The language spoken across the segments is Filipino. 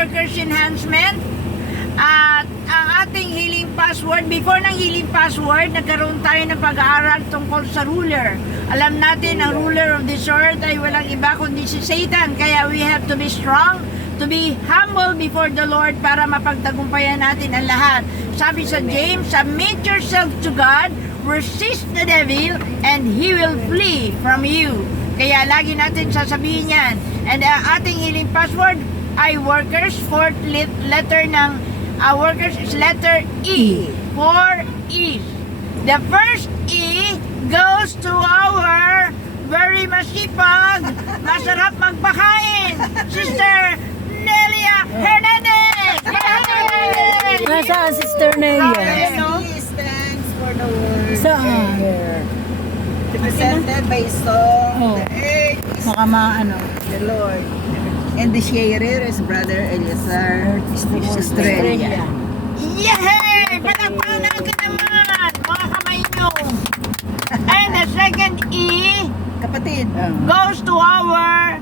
workers enhancement. At ang ating healing password, before ng healing password, nagkaroon tayo ng pag-aaral tungkol sa ruler. Alam natin, ang ruler of this earth ay walang iba kundi si Satan. Kaya we have to be strong, to be humble before the Lord para mapagtagumpayan natin ang lahat. Sabi sa James, submit yourself to God, resist the devil, and he will flee from you. Kaya lagi natin sasabihin yan. And ating healing password ay workers, fourth letter ng workers is letter E. 4 E's. The first E goes to our very masipag, masarap magpakain, Sister Nelia Hernandez! Yay! Nasaan Sister Nelia? Please, thanks for the word. Saan? Represented by song, Oh. the earth is Baka maano. the Lord. And the sharer is Brother Eliazar Estrella. Yay! Palakpakan natin naman, mga kamay nyo. And the second E Kapatid, goes to our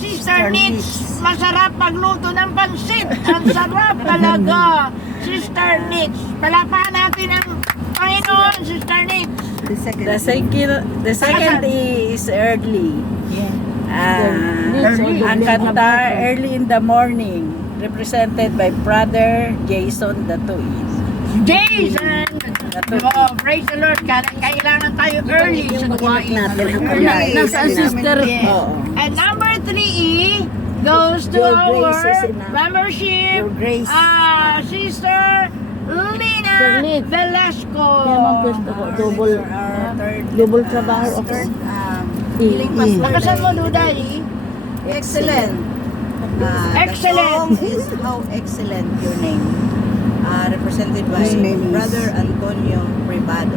Sister Nitz. Masarap magluto ng pansit. Ang sarap talaga. Sister Nitz. Palakpakan natin ang Panginoon, Sister Nitz. the second is early. Early. Ang kanta early in the morning, represented by Brother Jason Datuis. Jason! Oh, praise the Lord. Kailangan tayo early sa gawain. Early. Nasaan sister? Yes. Oo. And number 3E goes to Your our grace is enough. membership, Your grace. Sister Lina Sister Nitz. Velasco. Yan ang gusto ko. Double trabaho ako. healing pastor. Nakasan mo, Duday? Excellent. Excellent. The song is How Excellent Your Name. Represented by Brother Antonio Privado.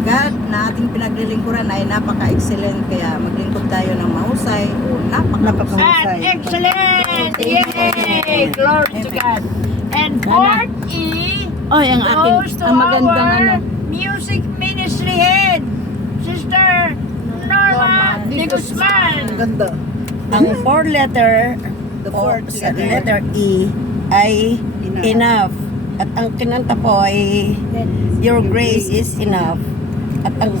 God na ating pinaglilingkuran ay napaka-excellent, kaya maglingkod tayo ng mahusay o napaka-husay. And excellent! Yay! Glory to God. And fourth E Oy, ang aking, goes to ang magandang our ano. music ministry head, Sister Norma de Guzman. Ganda. Ang four letter The or fourth sa letter E ay enough. At ang kinanta po ay Your Grace is Enough. At ang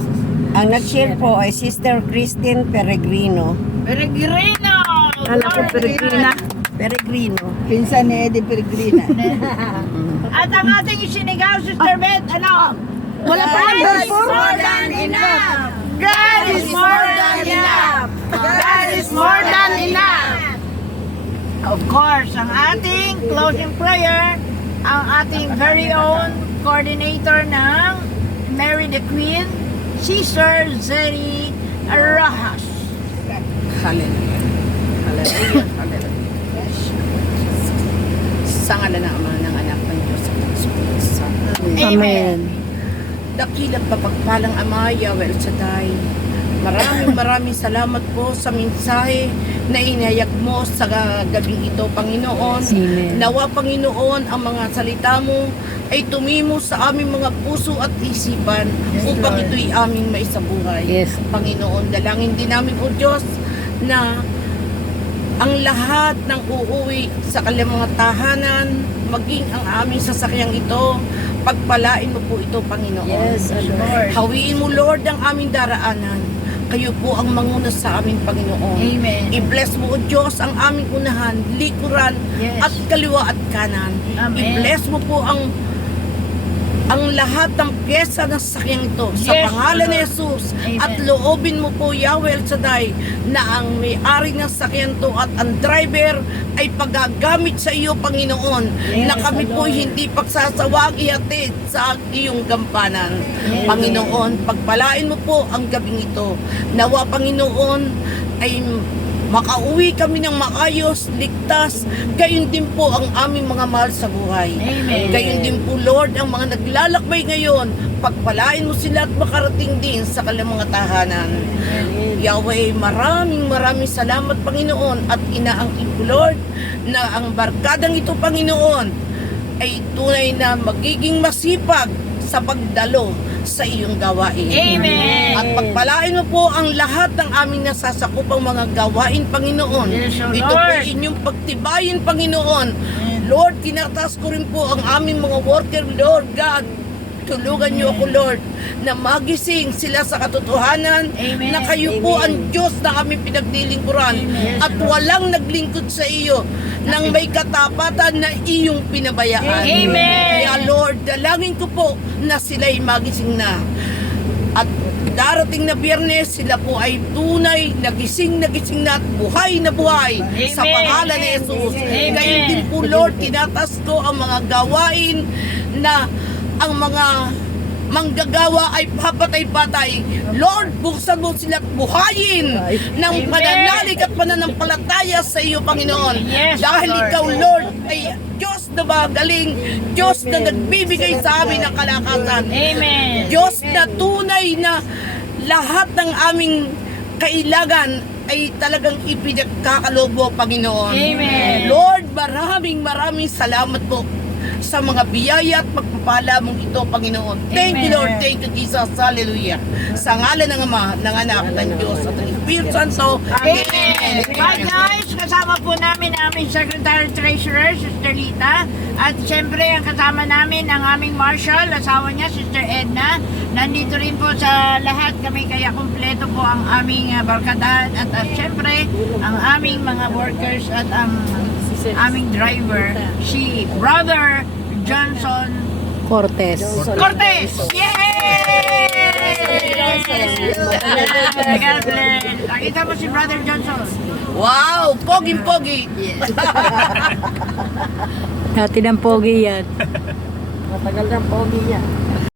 nag-share po ay Sister Christine Peregrino. Peregrino! Kala ko Peregrina. Peregrino. Pinsan ni Eddie Peregrina. At ang ating isinigaw, Sister Beth, ano? Wala pa God number is more than enough! God is more than enough! God is more than enough! Of course, ang ating closing prayer, ang ating very own coordinator ng Mary the Queen, Sister Zeri Rojas. Hallelujah. Hallelujah. Hallelujah. Sa ngala ng Ama ng Anak ng Diyos at ng Espiritu Santo. Amen. Dakilang papagpalang Ama, Yahweh El Shaddai. Maraming salamat po sa mensahe na inihayag mo sa gabing ito, Panginoon. Amen. Nawa, Panginoon, ang mga salita mo ay tumimo sa aming mga puso at isipan upang ito'y aming maisabuhay. Yes. Panginoon, dalangin din namin, O Diyos, na ang lahat ng uuwi sa kanilang mga tahanan, maging ang aming sasakyang ito, pagpalain mo po ito, Panginoon. Yes, Lord. Hawiin mo, Lord, ang aming daraanan. Kayo po ang manguna sa aming Panginoon. Amen. I-bless mo, O Diyos, ang aming unahan, likuran, Yes. at kaliwa at kanan. Amen. I-bless mo po ang lahat ng pyesa ng sakyang ito sa Yes, pangalan ni Lord. Jesus. Amen. At loobin mo po, Yahweh El Shaddai, na ang may-ari ng sakyan to at ang driver ay pagagamit sa iyo, Panginoon, Yes, na kami po Lord. hindi pagsasawang ihatid sa iyong gampanan. Yes. Panginoon, pagpalain mo po ang gabing ito. Nawa, Panginoon, ay makauwi kami ng maayos, ligtas, gayon din po ang aming mga mahal sa buhay. Amen. Gayon din po, Lord, ang mga naglalakbay ngayon, pagpalain mo sila at makarating din sa kanilang mga tahanan. Yahweh, maraming salamat, Panginoon, at inaangkin ko, Lord, na ang barkadang ito, Panginoon, ay tunay na magiging masipag sa pagdalo sa iyong gawain. Amen. At pagpalain mo po ang lahat ng aming nasasakupang mga gawain, Panginoon. Yes, O Ito po Lord. inyong pagtibayin, Panginoon. Lord, tinataas ko rin po ang aming mga worker, Lord God. Tulungan niyo ako, Lord, na magising sila sa katotohanan Amen. na kayo po ang Diyos na kami pinaglilingkuran at walang naglingkod sa iyo nang may katapatan na iyong pinabayaan. Amen. Kaya Lord, dalangin ko po na sila'y magising na. At darating na Biyernes, sila po ay tunay, nagising na at buhay na buhay sa Amen. pangalan ni Jesus. Amen. Gayon din po, Lord, tinatas ko ang mga gawain na ang mga manggagawa ay papatay-patay. Lord, buksan mo sila at buhayin ng Amen. pananalig at pananampalataya sa iyo, Panginoon. Yes, Dahil Lord. ikaw, Lord, ay Diyos na magaling, Diyos na nagbibigay sa amin ng kalakasan. Amen. Diyos na tunay na lahat ng aming kailangan ay talagang ipinagkakaloob mo, Panginoon. Amen. Lord, maraming salamat po sa mga biyaya at pagpapala mong ito, Panginoon. Thank you, Amen. Lord. Thank you, Jesus. Hallelujah. Sa ngalan ng Ama, ng Anak, ng Diyos, at ng Espiritu Santo. Amen. Bye guys, kasama po namin ang aming Secretary Treasurer, Sister Lita. At siyempre, ang kasama namin ang aming Marshal, asawa niya, Sister Edna. Nandito rin po sa lahat kami, kaya kumpleto po ang aming barkadahan. At siyempre, ang aming mga workers at ang aming driver, si Brother Johnson Cortez. Cortez! Yay! God bless. Nakita mo si Brother Johnson. Wow! Poging-pogi! Dati ng pogi yan. Matagal ng pogi yan.